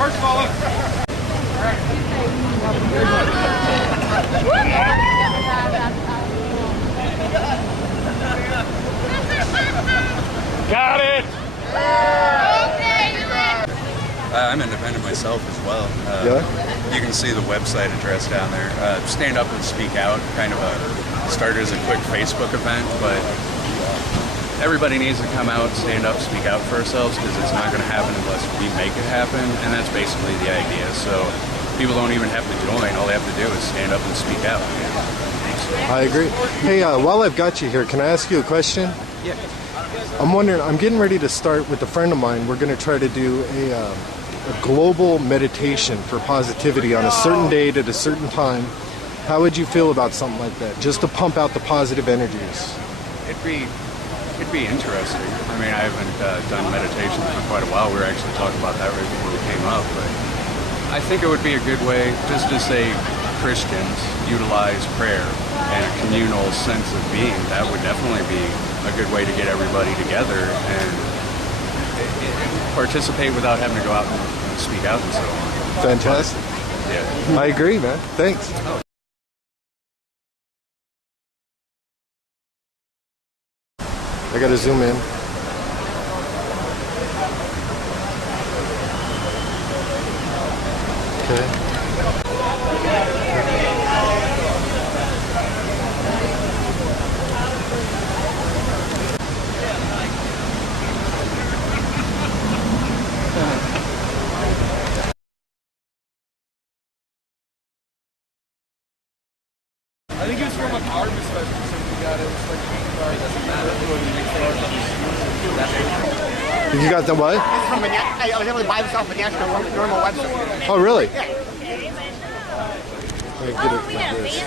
Got it! I'm independent myself as well. You can see the website address down there. Stand Up and Speak Out, kind of started as a quick Facebook event, but everybody needs to come out, stand up, speak out for ourselves, because it's not going to happen unless we make it happen, and that's basically the idea. So people don't even have to join. All they have to do is stand up and speak out. I agree. Hey, while I've got you here, can I ask you a question? Yeah. I'm wondering, I'm getting ready to start with a friend of mine. We're going to try to do a global meditation for positivity on a certain date at a certain time. How would you feel about something like that? Just to pump out the positive energies. It'd be interesting. I mean, I haven't done meditation for quite a while. We were actually talking about that right before we came up, but I think it would be a good way just to say Christians utilize prayer and a communal sense of being. That would definitely be a good way to get everybody together and participate without having to go out and speak out and so on. Fantastic. Yeah. I agree, man. Thanks. I gotta zoom in. Okay. I think it was from like Harvest Fest or something. We got it. It's like $8. Doesn't matter. You got the what? I was able to buy this off the national normal website. Oh, really? Yeah. Let me get it like this.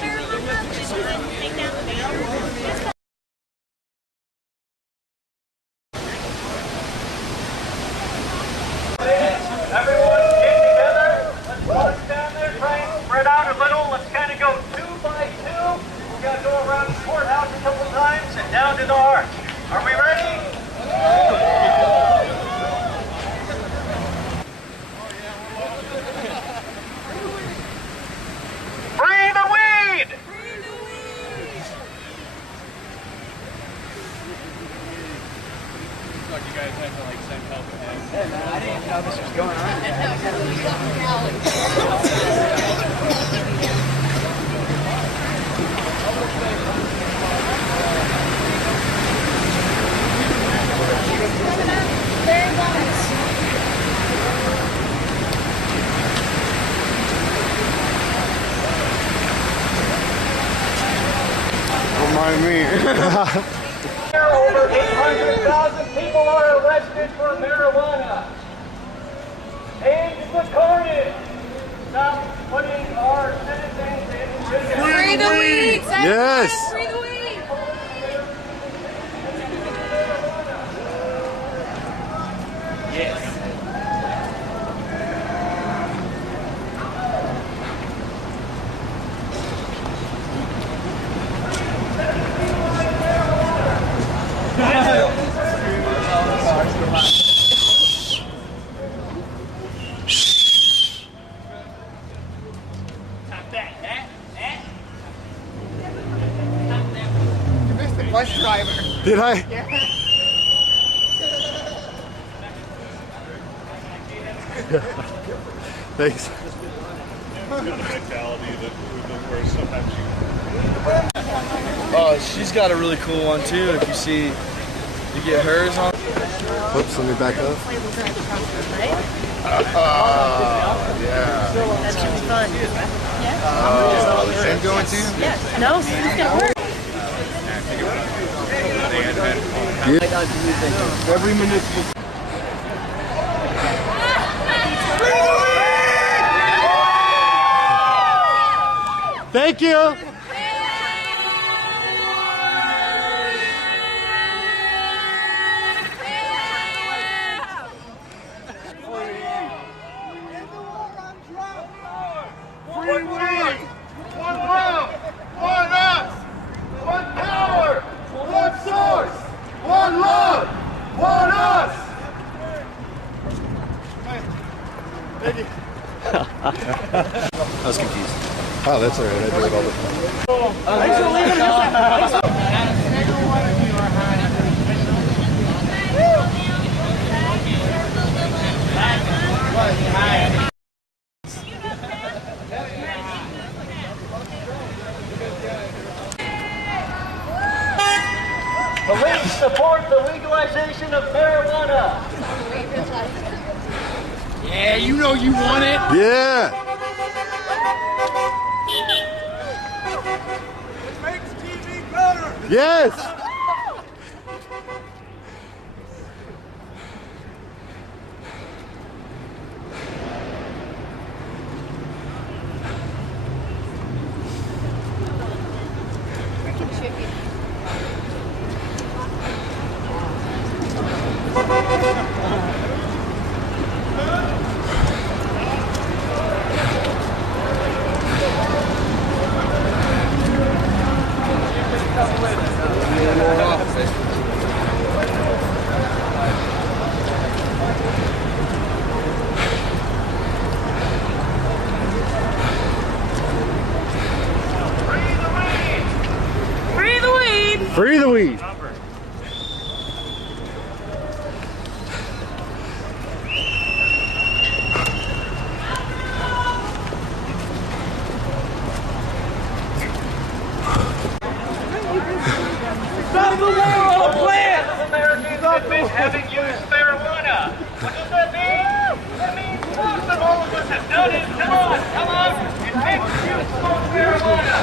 Everyone get together. Let's walk down there, try and spread out a little. Let's kind of go 2 by 2. We got to go around the courthouse a couple times and down to the arch. Are we ready? Free the weed! You guys had to like send help ahead. Yeah, man, I didn't know this was going on. Don't mind me. Over 800,000 people are arrested for marijuana. Aid to the carnage. Stop putting our citizens in prison. Free the weed! Yes. Free the weed! Yes. Bus driver. Did I? Thanks. Oh, she's got a really cool one too. If you see, you get hers on. Whoops, let me back up. Yeah. That's gonna be fun. Yeah. Same going to? Yes. No, it's gonna work. Every minute. Thank you. Free weed! One love! One us! One power! One source! One love! One us! Thank you. I was confused. Oh, that's all right. I do it all the time. Police support the legalization of marijuana. Yeah, you know you want it. Yeah. It makes TV better. Yes. Free the weed! Free the weed. Americans admit having used marijuana. What does that mean? That means most of all of us have done it. Come on. Admit you smoke marijuana.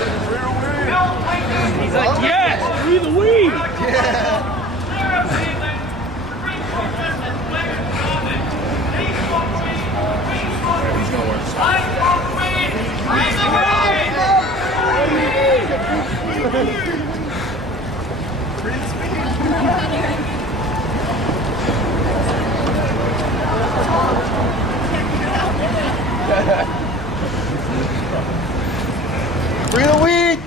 Bill Clinton. He's like, yes, free the weed. Sarah Palin, Supreme Court Justice Clarence Thomas. They smoke weed. We smoke weed. I smoke weed. Free the weed. Free the weed.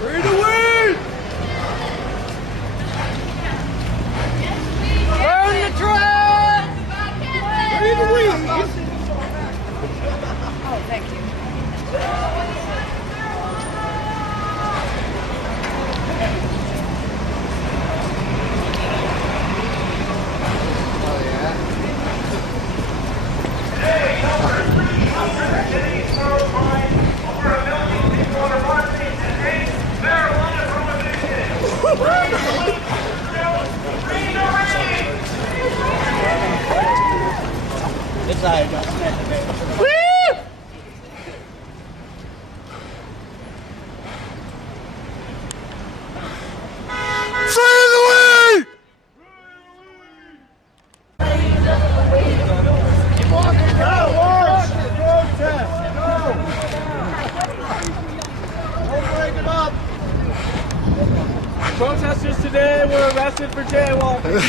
Free the weed. Burn the trash. Free the weed. Oh, thank you. Protesters today were arrested for jaywalking.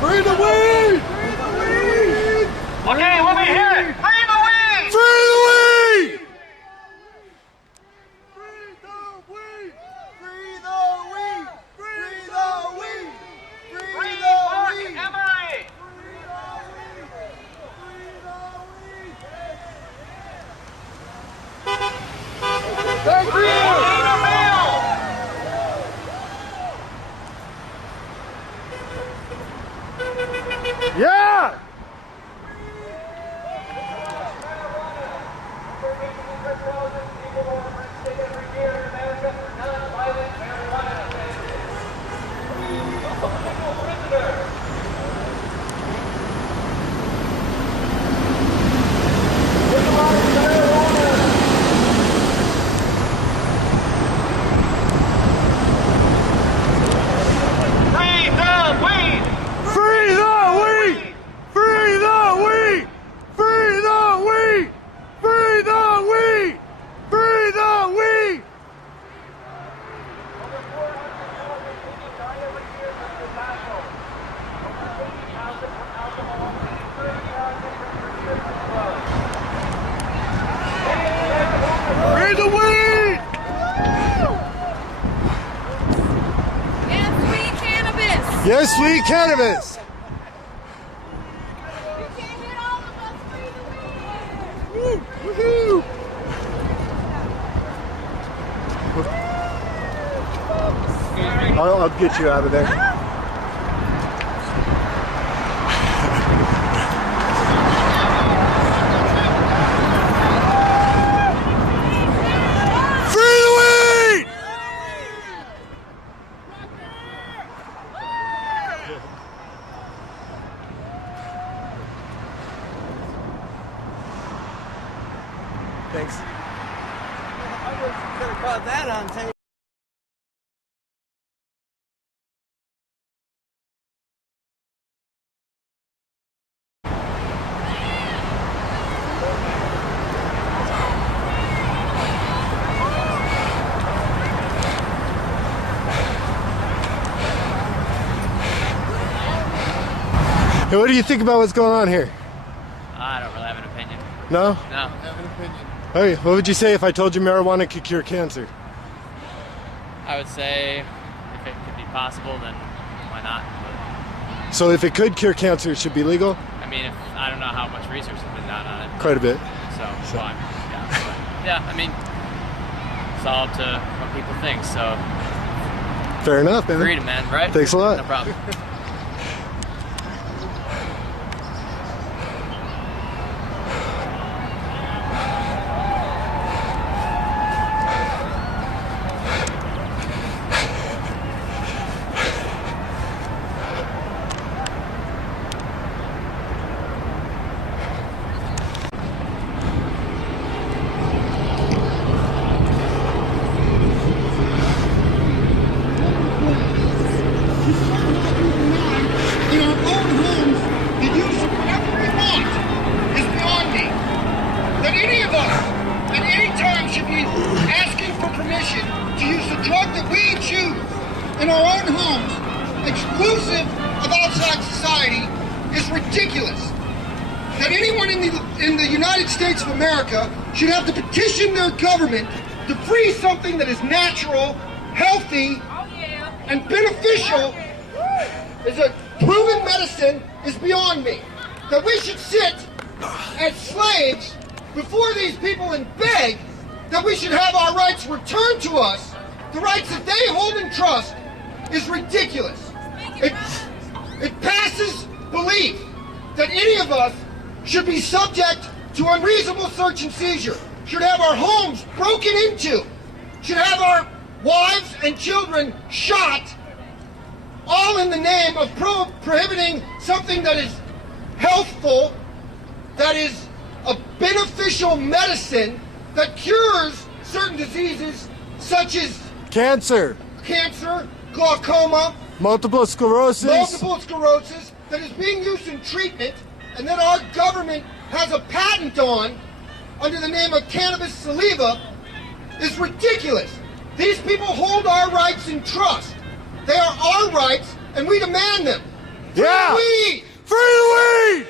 Free the weed. Okay, let me hear it. Free the weed. Free the weed. Free Mark Emery. Thank you. Peter Bill. Yeah. Yes, sweet cannabis. Woohoo! I'll get you out of there. Free the weed! Thanks. I could have caught that on tape. Hey, what do you think about what's going on here? I don't really have an opinion. No? No. Hey, what would you say if I told you marijuana could cure cancer? I would say if it could be possible, then why not? But, So if it could cure cancer, it should be legal? I mean, I don't know how much research has been done on it. Quite a bit. So, well, yeah, I mean, it's all up to what people think. So, Fair enough, man. freedom, man, right? Thanks a lot. No problem. In our own homes, the use of whatever we want is beyond me. That any of us at any time should be asking for permission to use the drug that we choose in our own homes, exclusive of outside society, is ridiculous. That anyone in the United States of America should have to petition their government to free something that is natural, healthy, and beneficial is a proven medicine is beyond me. That we should sit as slaves before these people and beg that we should have our rights returned to us, the rights that they hold in trust, is ridiculous. It passes belief that any of us should be subject to unreasonable search and seizure, should have our homes broken into, should have our wives and children shot, all in the name of prohibiting something that is healthful, that is a beneficial medicine that cures certain diseases such as Cancer, glaucoma, multiple sclerosis. that is being used in treatment and that our government has a patent on under the name of cannabis sativa is ridiculous. These people hold our rights in trust. They are our rights, and we demand them. Yeah! Free weed! Free the weed!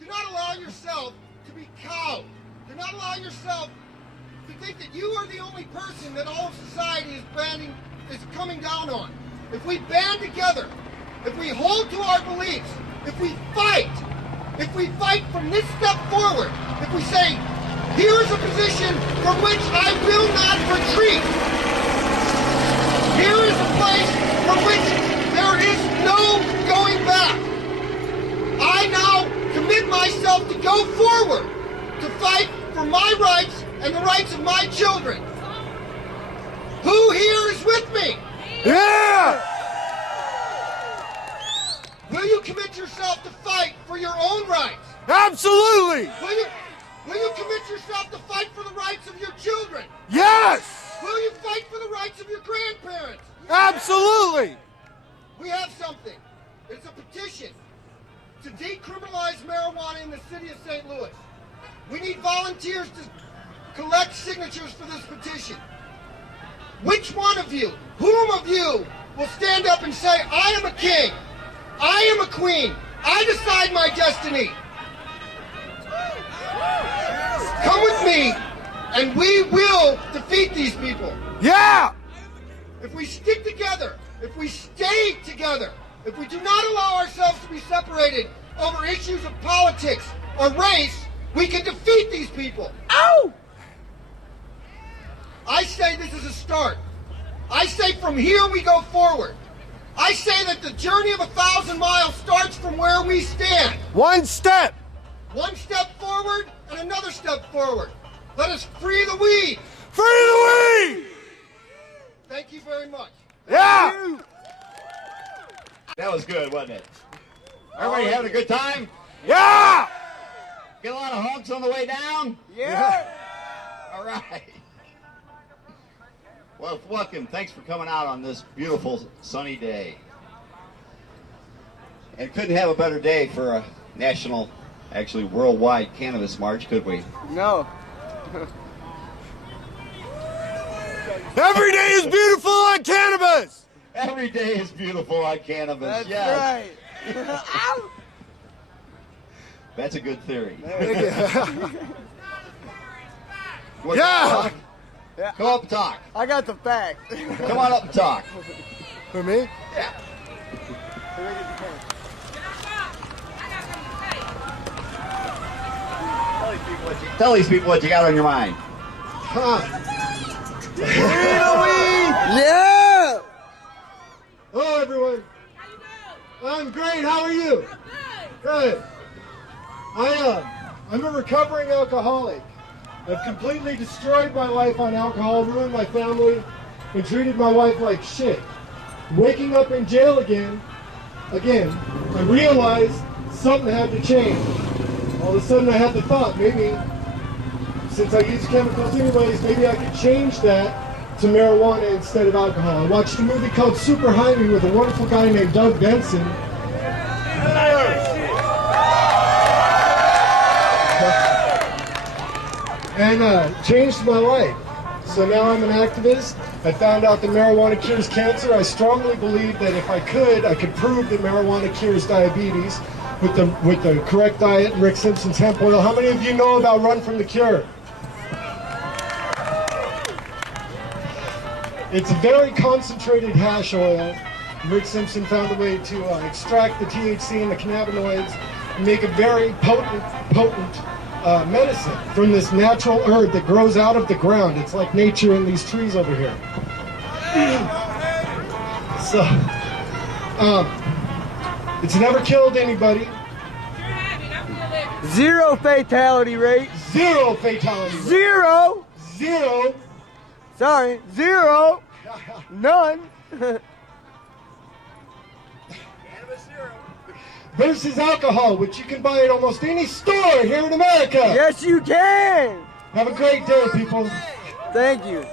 Do not allow yourself to be cowed. Do not allow yourself to think that you are the only person that all of society is coming down on. If we band together, if we hold to our beliefs, if we fight from this step forward, if we say, here is a position from which I will not retreat. Here is a place from which there is no going back. I now commit myself to go forward, to fight for my rights and the rights of my children. Who here is with me? Yeah! Will you commit yourself to fight for your own rights? Absolutely! Will you commit yourself to fight for the rights of your children? Yes! Will you fight for the rights of your grandparents? Absolutely! We have something. It's a petition to decriminalize marijuana in the city of St. Louis. We need volunteers to collect signatures for this petition. Which one of you, whom of you, will stand up and say, I am a king, I am a queen, I decide my destiny? Come with me, and we will defeat these people. Yeah! If we stick together if we stay together, if we do not allow ourselves to be separated over issues of politics or race, we can defeat these people. Ow! I say this is a start. I say from here we go forward. I say that the journey of 1,000 miles starts from where we stand. One step. One step forward and another step forward. Let us free the weed. Free the weed! Thank you very much. Yeah! That was good, wasn't it? Everybody having a good time? Yeah! Get a lot of honks on the way down? Yeah. All right. Well, welcome. Thanks for coming out on this beautiful sunny day. And couldn't have a better day for a national, actually worldwide cannabis march, could we? No. Every day is beautiful on cannabis! Every day is beautiful on cannabis. That's yes. right. Ow! That's a good theory. Yeah! Come up and talk. I got the facts. Come on up and talk. For me? Yeah. Tell these people what you got on your mind. Yeah! Hello, everyone. I'm great. How are you? Good. I'm a recovering alcoholic. I've completely destroyed my life on alcohol, ruined my family, and treated my wife like shit. Waking up in jail again, I realized something had to change. All of a sudden I had the thought, maybe, since I use chemicals anyways, maybe I could change that to marijuana instead of alcohol. I watched a movie called Super Highway with a wonderful guy named Doug Benson. And changed my life. So now I'm an activist. I found out that marijuana cures cancer. I strongly believe that if I could prove that marijuana cures diabetes with the correct diet and Rick Simpson's hemp oil. How many of you know about Run from the Cure? It's a very concentrated hash oil. Rick Simpson found a way to extract the THC and the cannabinoids and make a very potent medicine from this natural herb that grows out of the ground. It's like nature in these trees over here. So, it's never killed anybody. Zero fatality rate. Zero fatality rate. Zero. Zero. Sorry. Zero. None. Versus alcohol, which you can buy at almost any store here in America. Yes, you can. Have a great day, people. Thank you.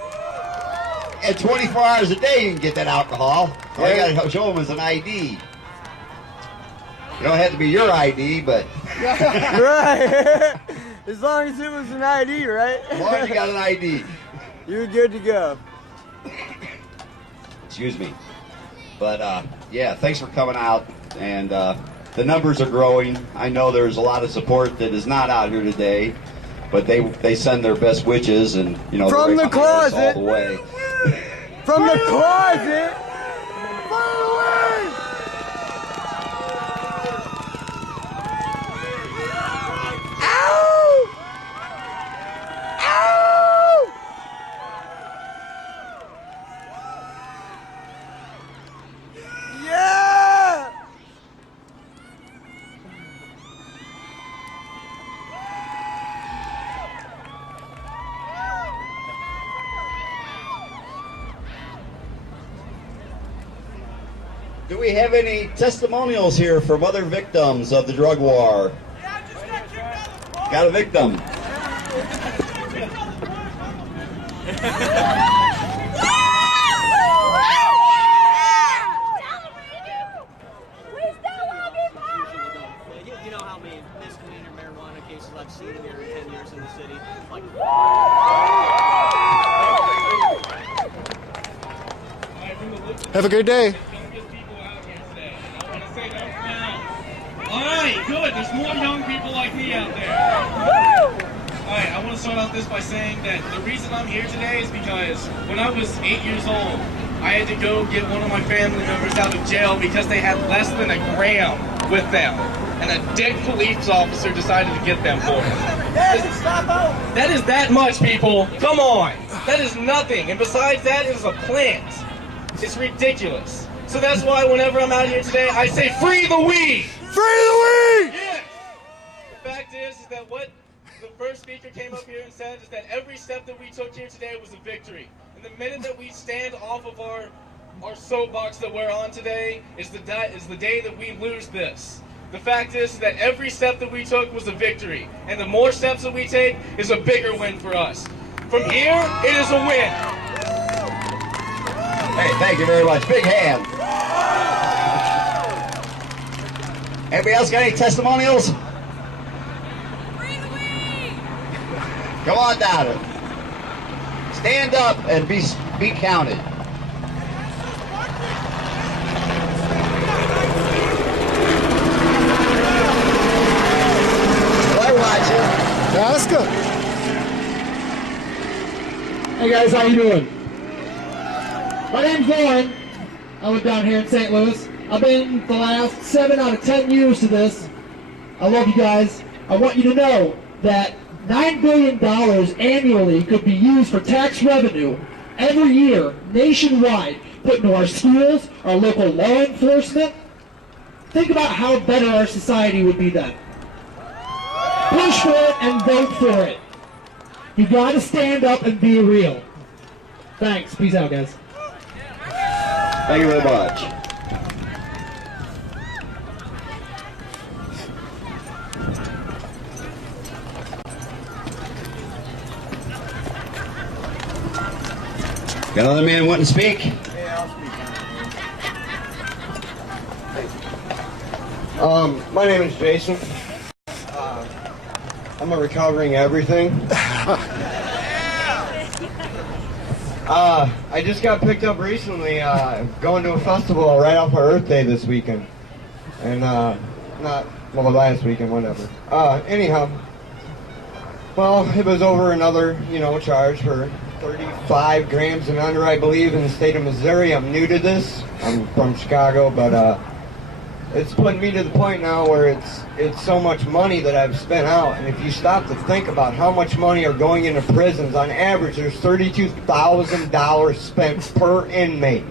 And 24 hours a day you can get that alcohol. All you gotta show them is an ID. It don't have to be your ID, but Right. As long as it was an ID, right? as long as you got an ID. You're good to go. Excuse me. But yeah, thanks for coming out. And the numbers are growing. I know there's a lot of support that is not out here today, but they send their best witches, and you know, From they're the right behind us closet. all the way. From the closet. Fire away! Ow! Ow! Yeah! Do we have any testimonials here from other victims of the drug war? Got a victim. You know how many misdemeanor marijuana cases I've seen here in 10 years in the city? Like, Have a good day. Alright, good. There's more young people like me out there. Alright, I want to start out this by saying that the reason I'm here today is because when I was 8 years old, I had to go get one of my family members out of jail because they had less than a gram with them. And a dick police officer decided to get them for me. That is that much, people. Come on. That is nothing. And besides that, it is a plant. It's ridiculous. So that's why whenever I'm out here today, I say, free the weed! Free the weed! Yes! The fact is that what the first speaker came up here and said is that every step that we took here today was a victory. And the minute that we stand off of our soapbox that we're on today is the day that we lose this. The fact is that every step that we took was a victory. And the more steps that we take is a bigger win for us. From here, it is a win. Hey, thank you very much. Big hand. Anybody else got any testimonials? Come on down. Stand up and be counted. They're watching. Ask him. Hey guys, how you doing? My name's Lauren. I live down here in St. Louis. I've been the last 7 out of 10 years to this. I love you guys. I want you to know that $9 billion annually could be used for tax revenue every year nationwide, put into our schools, our local law enforcement. Think about how better our society would be then. Push for it and vote for it. You gotta stand up and be real. Thanks. Peace out, guys. Thank you very much. Got another man wanting to speak? Yeah, I'll speak. My name is Jason. I'm a recovering everything. I just got picked up recently going to a festival right off of Earth Day this weekend. And last weekend, whatever. Anyhow, well, it was over another, charge for 35 grams and under, I believe, in the state of Missouri. I'm new to this. I'm from Chicago, but it's putting me to the point now where it's so much money that I've spent out. And if you stop to think about how much money are going into prisons, on average, there's $32,000 spent per inmate.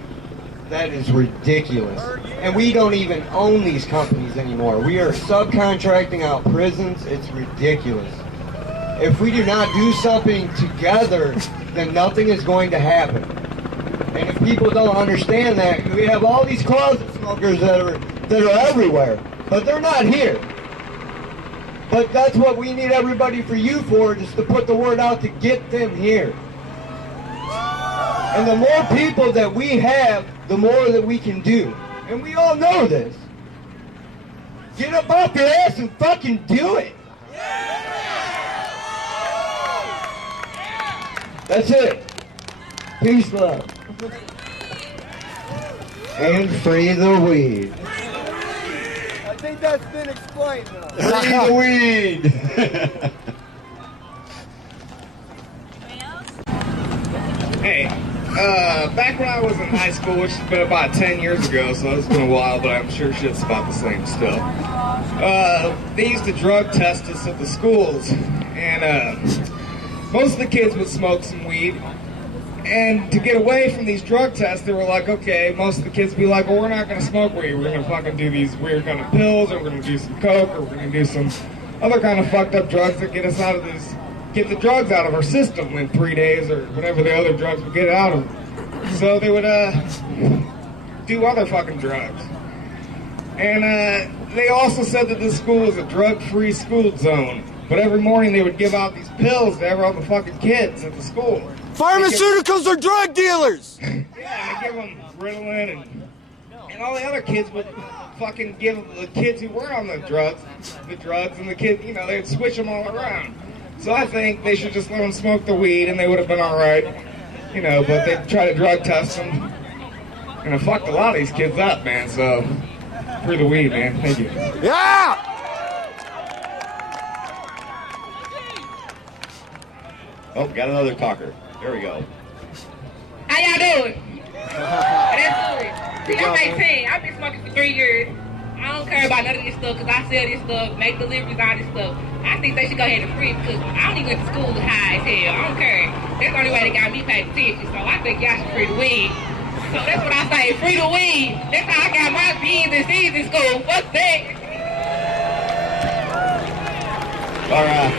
That is ridiculous. And we don't even own these companies anymore. We are subcontracting out prisons. It's ridiculous. If we do not do something together, then nothing is going to happen. And if people don't understand that, we have all these closet smokers that are everywhere, but they're not here. But that's what we need everybody for you for, just to put the word out to get them here. And the more people that we have, the more that we can do. And we all know this. Get up off your ass and fucking do it. That's it. Peace, love. And free the weed. I think that's been explained though. Free the weed. Hey, back when I was in high school, which has been about 10 years ago, so it's been a while, but I'm sure shit's about the same still. They used to drug test us at the schools, and most of the kids would smoke some weed. And to get away from these drug tests, they were like, okay, most of the kids would be like, well, we're not going to smoke weed. We're going to fucking do these weird kind of pills, or we're going to do some coke, or we're going to do some other kind of fucked up drugs that get us out of this, get the drugs out of our system in 3 days, or whatever the other drugs would get it out of. So they would do other fucking drugs. And they also said that this school was a drug-free school zone. But every morning they would give out these pills to every other fucking kids at the school. Pharmaceuticals are drug dealers! Yeah, and they give them Ritalin and all the other kids would fucking give the kids who were on the drugs, and the kids, they'd switch them all around. So I think they should just let them smoke the weed and they would have been alright, but they'd try to drug test them. And it fucked a lot of these kids up, man, so free the weed, man. Thank you. Yeah! Oh, got another talker. There we go. How y'all doing? That's good. See, I'm 18. I've been smoking for 3 years. I don't care about none of this stuff because I sell this stuff, make deliveries, all this stuff. I think they should go ahead and free because I don't even went to school high as hell. I don't care. That's the only way they got me paid attention. So I think y'all should free the weed. So that's what I say, free the weed. That's how I got my B's and C's in school. Fuck that. All right.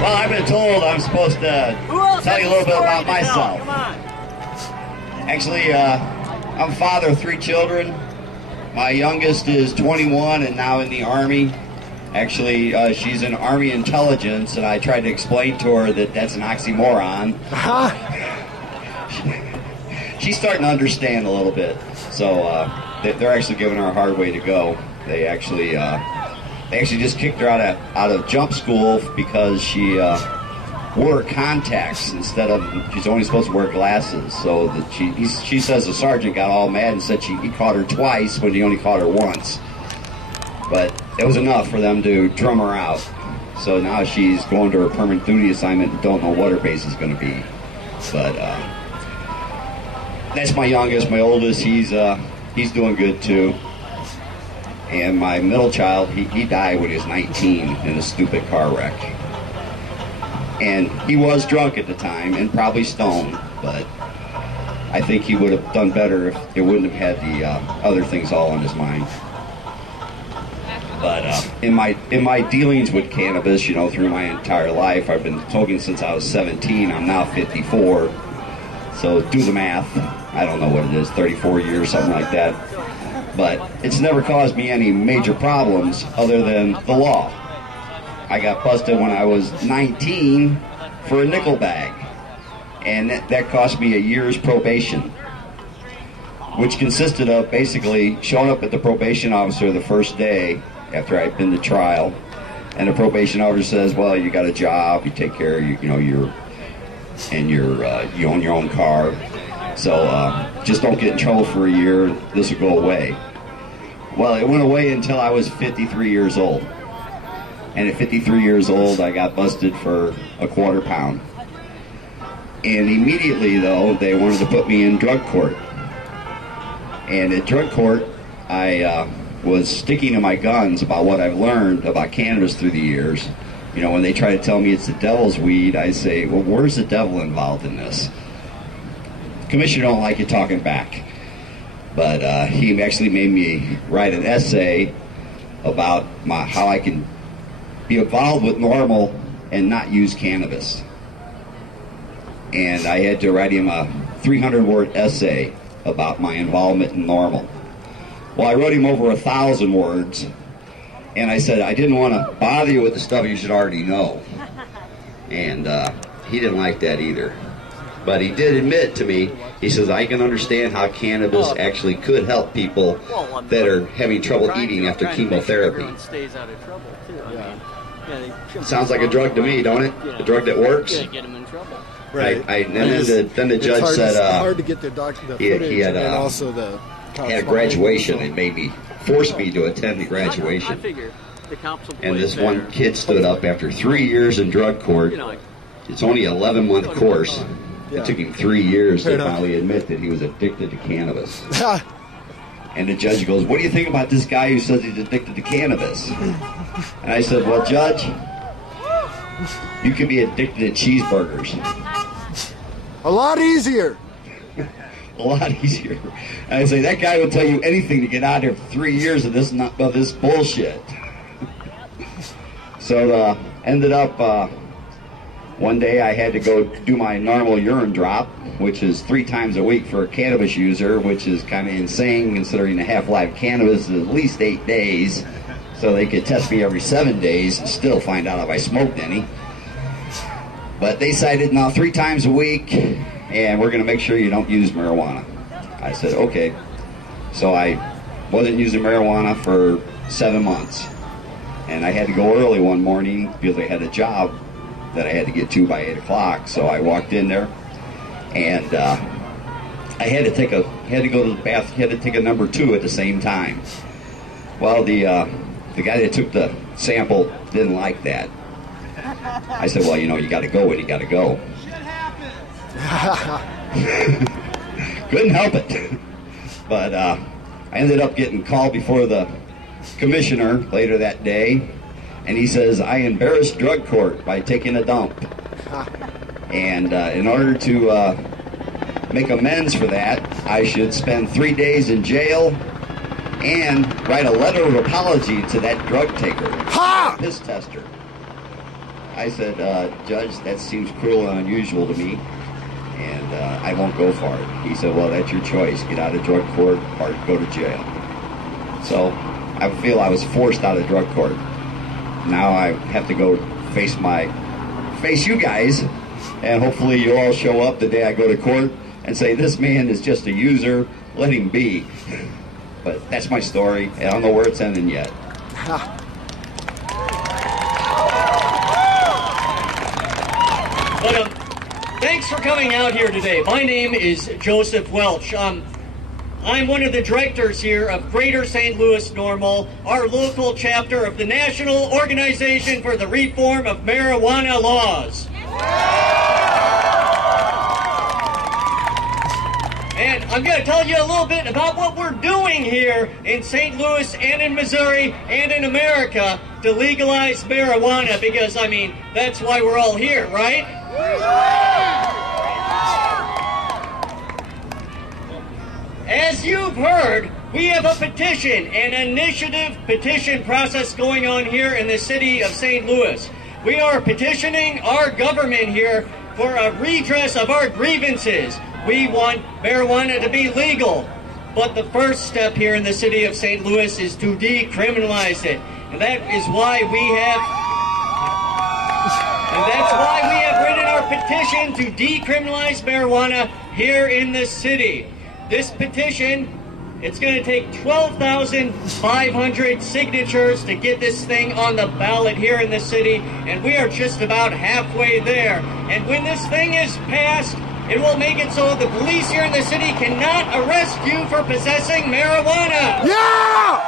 Well, I've been told I'm supposed to tell you a little bit about myself. Actually, I'm father of 3 children. My youngest is 21 and now in the Army. Actually, she's in Army intelligence, and I tried to explain to her that that's an oxymoron. She's starting to understand a little bit. So they're actually giving her a hard way to go. They actually just kicked her out of jump school because she wore contacts instead of, she's only supposed to wear glasses. So that she says the sergeant got all mad and said he caught her twice when he only caught her once. But it was enough for them to drum her out. So now she's going to her permanent duty assignment and don't know what her base is going to be. But that's my youngest. My oldest, he's doing good too. And my middle child, he died when he was 19 in a stupid car wreck. And he was drunk at the time and probably stoned, but I think he would have done better if it wouldn't have had the other things all on his mind. But in my dealings with cannabis, through my entire life, I've been smoking since I was 17. I'm now 54. So do the math. I don't know what it is, 34 years, something like that. But it's never caused me any major problems other than the law. I got busted when I was 19 for a nickel bag, and that cost me a year's probation, which consisted of basically showing up at the probation officer the first day after I'd been to trial, and the probation officer says, well, you got a job, you take care of you own your own car. So just don't get in trouble for a year, this will go away. Well, it went away until I was 53 years old. And at 53 years old, I got busted for a quarter pound. And immediately, though, they wanted to put me in drug court. And at drug court, I was sticking to my guns about what I've learned about cannabis through the years. When they try to tell me it's the devil's weed, I say, well, where's the devil involved in this? Commissioner don't like you talking back, but he actually made me write an essay about how I can be involved with normal and not use cannabis. And I had to write him a 300-word essay about my involvement in normal. Well, I wrote him over 1,000 words, and I said I didn't want to bother you with the stuff you should already know. And he didn't like that either. But he did admit to me, he says, I can understand how cannabis actually could help people that are having trouble eating after chemotherapy. Sounds like a drug to me, don't it? A drug that works? Right. And then the judge said it's hard to get the footage and also the had a graduation and forced me to attend the graduation. And this one kid stood up after 3 years in drug court. It's only an 11-month course. It took him 3 years to finally admit that he was addicted to cannabis. And the judge goes, what do you think about this guy who says he's addicted to cannabis? And I said, well, Judge, you could be addicted to cheeseburgers. A lot easier. A lot easier. And I say, that guy will tell you anything to get out of here for 3 years of this bullshit. So ended up, one day I had to go do my normal urine drop, which is 3 times a week for a cannabis user, which is kind of insane considering the half-life of cannabis is at least 8 days. So they could test me every 7 days and still find out if I smoked any. But they cited now 3 times a week, and we're going to make sure you don't use marijuana. I said, okay. So I wasn't using marijuana for 7 months. And I had to go early one morning because I had a job that I had to get to by 8 o'clock. So I walked in there, and I had to go to the bathroom, had to take a number 2 at the same time. Well, the the guy that took the sample didn't like that. I said, well, you know, you got to go when you got to go. Couldn't help it. But I ended up getting called before the commissioner later that day, and he says, I embarrassed drug court by taking a dump. And in order to make amends for that, I should spend 3 days in jail and write a letter of apology to that drug taker, piss tester. I said, Judge, that seems cruel and unusual to me, and I won't go for it. He said, well, that's your choice. Get out of drug court or go to jail. So I feel I was forced out of drug court. Now I have to go face you guys, and hopefully you'll all show up the day I go to court and say, this man is just a user, let him be. But that's my story. I don't know where it's ending yet. But thanks for coming out here today. My name is Joseph Welch. I'm one of the directors here of Greater St. Louis Normal, our local chapter of the National Organization for the Reform of Marijuana Laws. And I'm going to tell you a little bit about what we're doing here in St. Louis and in Missouri and in America to legalize marijuana, because, I mean, that's why we're all here, right? As you've heard, we have a petition, an initiative petition process going on here in the city of St. Louis. We are petitioning our government here for a redress of our grievances. We want marijuana to be legal, but the first step here in the city of St. Louis is to decriminalize it. And that is why we have written our petition to decriminalize marijuana here in the city. This petition, it's going to take 12,500 signatures to get this thing on the ballot here in the city, and we are just about halfway there. And when this thing is passed, it will make it so the police here in the city cannot arrest you for possessing marijuana. Yeah!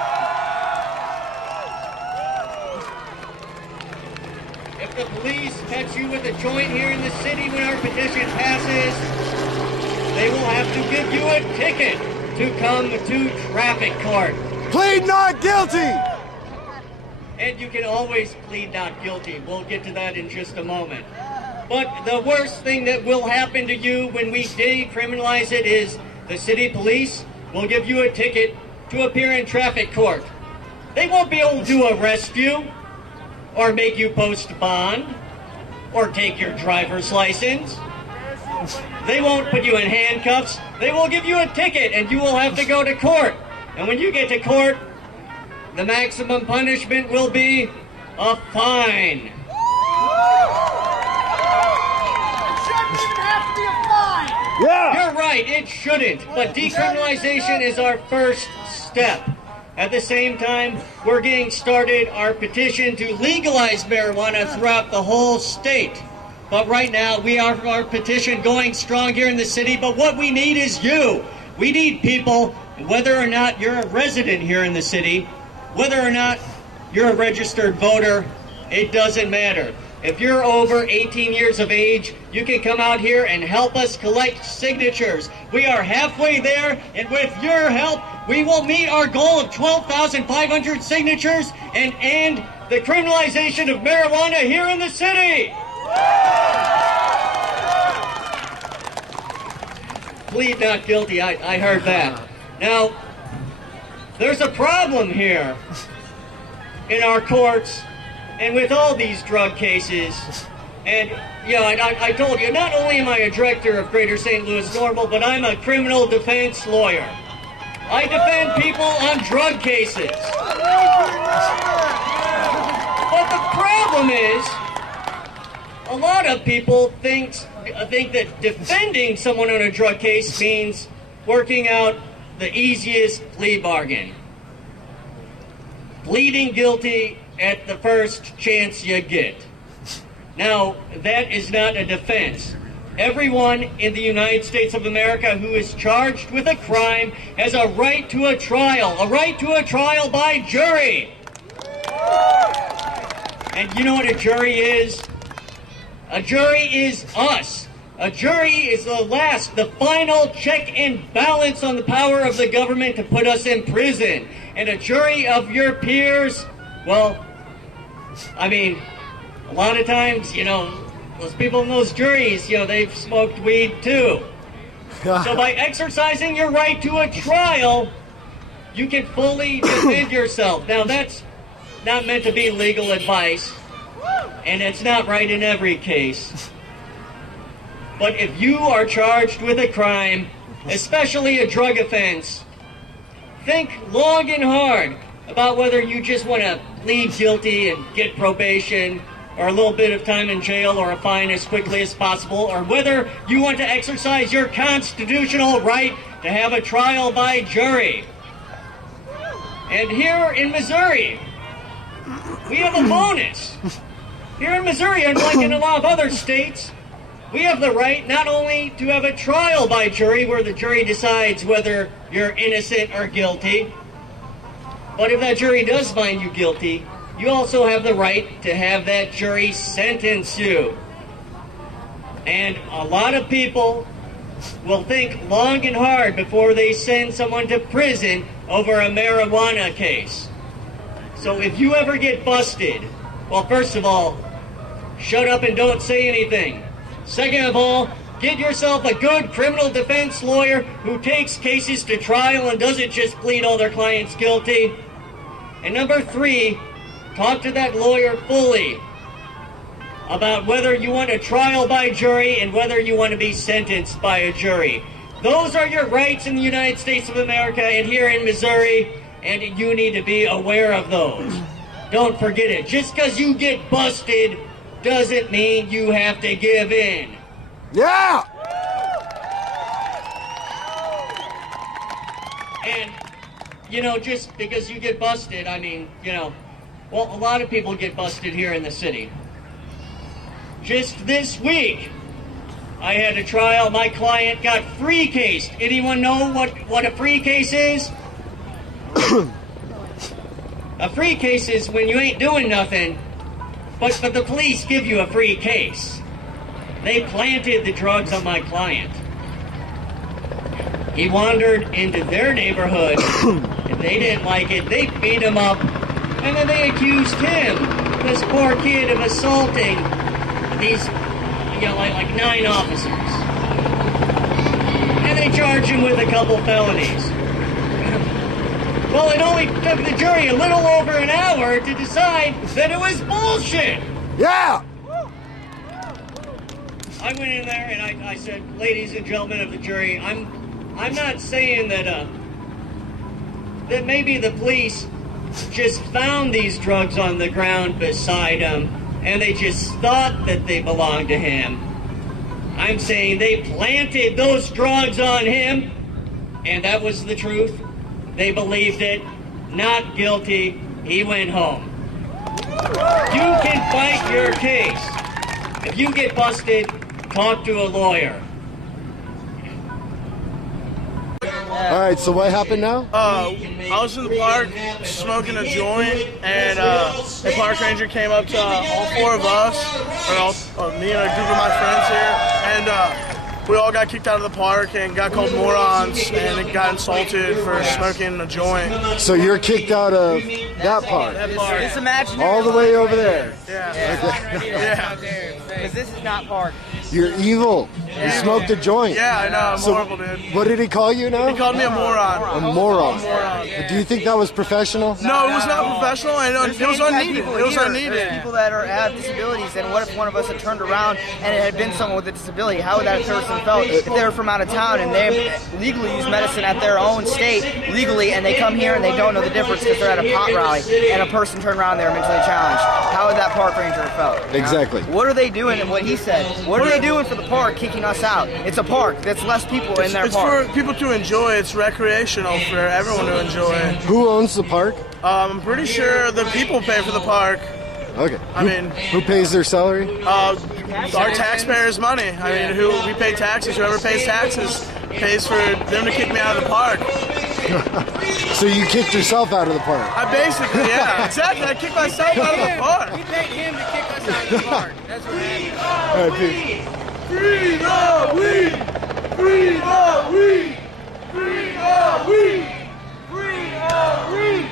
If the police catch you with a joint here in the city when our petition passes, they will have to give you a ticket to come to traffic court. Plead not guilty! And you can always plead not guilty. We'll get to that in just a moment. But the worst thing that will happen to you when we decriminalize it is the city police will give you a ticket to appear in traffic court. They won't be able to arrest you or make you post bond or take your driver's license. They won't put you in handcuffs. They will give you a ticket and you will have to go to court. And when you get to court, the maximum punishment will be a fine. Yeah! You're right, it shouldn't, but decriminalization is our first step. At the same time, we're getting started our petition to legalize marijuana throughout the whole state. But right now, we have our petition going strong here in the city, but what we need is you. We need people, whether or not you're a resident here in the city, whether or not you're a registered voter, it doesn't matter. If you're over 18 years of age, you can come out here and help us collect signatures. We are halfway there, and with your help, we will meet our goal of 12,500 signatures and end the criminalization of marijuana here in the city. Plead not guilty, I heard that. Now, there's a problem here in our courts and with all these drug cases. And, you know, I told you, not only am I a director of Greater St. Louis Normal, but I'm a criminal defense lawyer. I defend people on drug cases. But the problem is, a lot of people think that defending someone on a drug case means working out the easiest plea bargain. Pleading guilty at the first chance you get. Now, that is not a defense. Everyone in the United States of America who is charged with a crime has a right to a trial by jury. And you know what a jury is? A jury is us. A jury is the final check and balance on the power of the government to put us in prison. And a jury of your peers, well, I mean, a lot of times, you know, those people in those juries, you know, they've smoked weed too. So by exercising your right to a trial, you can fully defend yourself. Now that's not meant to be legal advice, and it's not right in every case. But if you are charged with a crime, especially a drug offense, think long and hard about whether you just want to plead guilty and get probation or a little bit of time in jail or a fine as quickly as possible, or whether you want to exercise your constitutional right to have a trial by jury. And here in Missouri, we have a bonus. Here in Missouri, unlike in a lot of other states, we have the right not only to have a trial by jury where the jury decides whether you're innocent or guilty, but if that jury does find you guilty, you also have the right to have that jury sentence you. And a lot of people will think long and hard before they send someone to prison over a marijuana case. So if you ever get busted, well, first of all, shut up and don't say anything. Second of all, get yourself a good criminal defense lawyer who takes cases to trial and doesn't just plead all their clients guilty. And number 3, talk to that lawyer fully about whether you want a trial by jury and whether you want to be sentenced by a jury. Those are your rights in the United States of America and here in Missouri, and you need to be aware of those. Don't forget it. Just because you get busted doesn't mean you have to give in. Yeah! And, you know, just because you get busted, I mean, you know, well, a lot of people get busted here in the city. Just this week, I had a trial. My client got free cased. Anyone know what a free case is? A free case is when you ain't doing nothing, but the police give you a free case. They planted the drugs on my client. He wandered into their neighborhood, and they didn't like it. They beat him up, and then they accused him, this poor kid, of assaulting these, you know, like 9 officers. And they charged him with a couple felonies. Well, it only took the jury a little over an hour to decide that it was bullshit. Yeah! I went in there and I said, ladies and gentlemen of the jury, I'm not saying that that maybe the police just found these drugs on the ground beside him and they just thought that they belonged to him. I'm saying they planted those drugs on him, and that was the truth. They believed it. Not guilty. He went home. You can fight your case. If you get busted, talk to a lawyer. All right, so what happened now? I was in the park smoking a joint, and a park ranger came up to all 4 of us, or me and a group of my friends here, and we all got kicked out of the park and got called morons and got insulted for smoking a joint. So you're kicked out of that park? It's imaginary. All the way over there? Yeah. Okay. Yeah. Because this is not park. You're evil. You smoked a joint. Yeah, I know. I'm horrible, dude. What did he call you now? He called me a moron. A moron. Yeah. Do you think that was professional? No, it was not professional. It was unneeded. It was unneeded. There's people that have disabilities, and what if one of us had turned around and it had been someone with a disability? How would that person felt if they were from out of town and they legally use medicine at their own state legally, and they come here and they don't know the difference because they're at a pot rally and a person turned around, they're mentally challenged? How would that park ranger have felt? Exactly. What are they doing? And what he said, what are they doing for the park, kicking us out? It's a park. That's less people in their park. It's for people to enjoy. It's recreational for everyone to enjoy. Who owns the park? I'm pretty sure the people pay for the park. Okay. I mean, who pays their salary? Our taxpayers' money. I mean, we pay taxes. Whoever pays taxes pays for them to kick me out of the park. So you kicked yourself out of the park. I basically, yeah, exactly. I kicked myself out of the park. We paid him to kick us out of the park. That's what happened. All right, peace. Free the weed! Free the weed! Free the weed! Free the weed!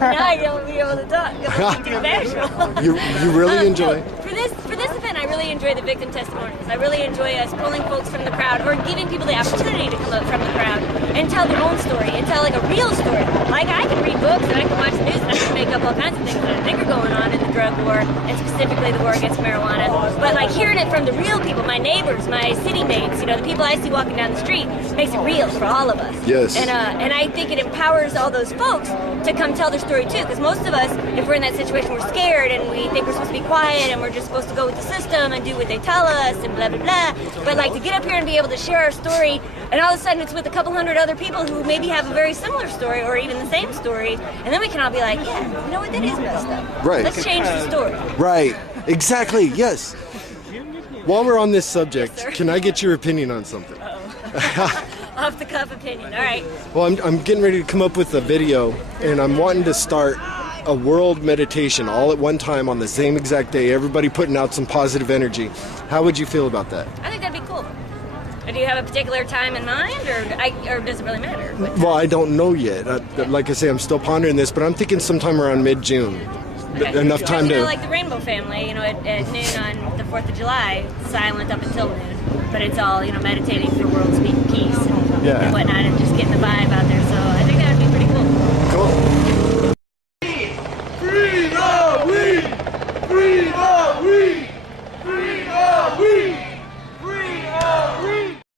Now I don't be able to talk because I'm too bashful. You really enjoy? For this event, I really enjoy the victim testimonies. I really enjoy us pulling folks from the crowd or giving people the opportunity to come up from the crowd and tell their own story and tell like a real story. Like I can read books and I can watch the news and I can make up all kinds of things that I think are going on in the drug war and specifically the war against marijuana. But like hearing it from the real people, my neighbors, my city mates, you know, the people I see walking down the street, makes it real for all of us. Yes. And I think it empowers all those folks to come tell their story too. Because most of us, if we're in that situation, we're scared and we think we're supposed to be quiet and we're just supposed to go with the system and do what they tell us and blah, blah, blah. But like to get up here and be able to share our story and all of a sudden it's with a couple hundred other people who maybe have a very similar story or even the same story. And then we can all be like, yeah, you know what, that is messed up. Right. Let's change the story. Right. Exactly. Yes. While we're on this subject, Yes, sir. can I get your opinion on something? Off the cuff opinion. All right. Well, I'm getting ready to come up with a video, and I'm wanting to start a world meditation all at one time on the same exact day, everybody putting out some positive energy. How would you feel about that? I think that'd be cool. Do you have a particular time in mind, or does it really matter? Well, I don't know yet. Like I say, I'm still pondering this, but I'm thinking sometime around mid-June. Okay. Enough time you know, to... like the Rainbow Family, you know, at noon on the 4th of July, silent up until noon, but it's all, you know, meditating for world peace and Yeah. whatnot, and just getting the vibe out there. So I think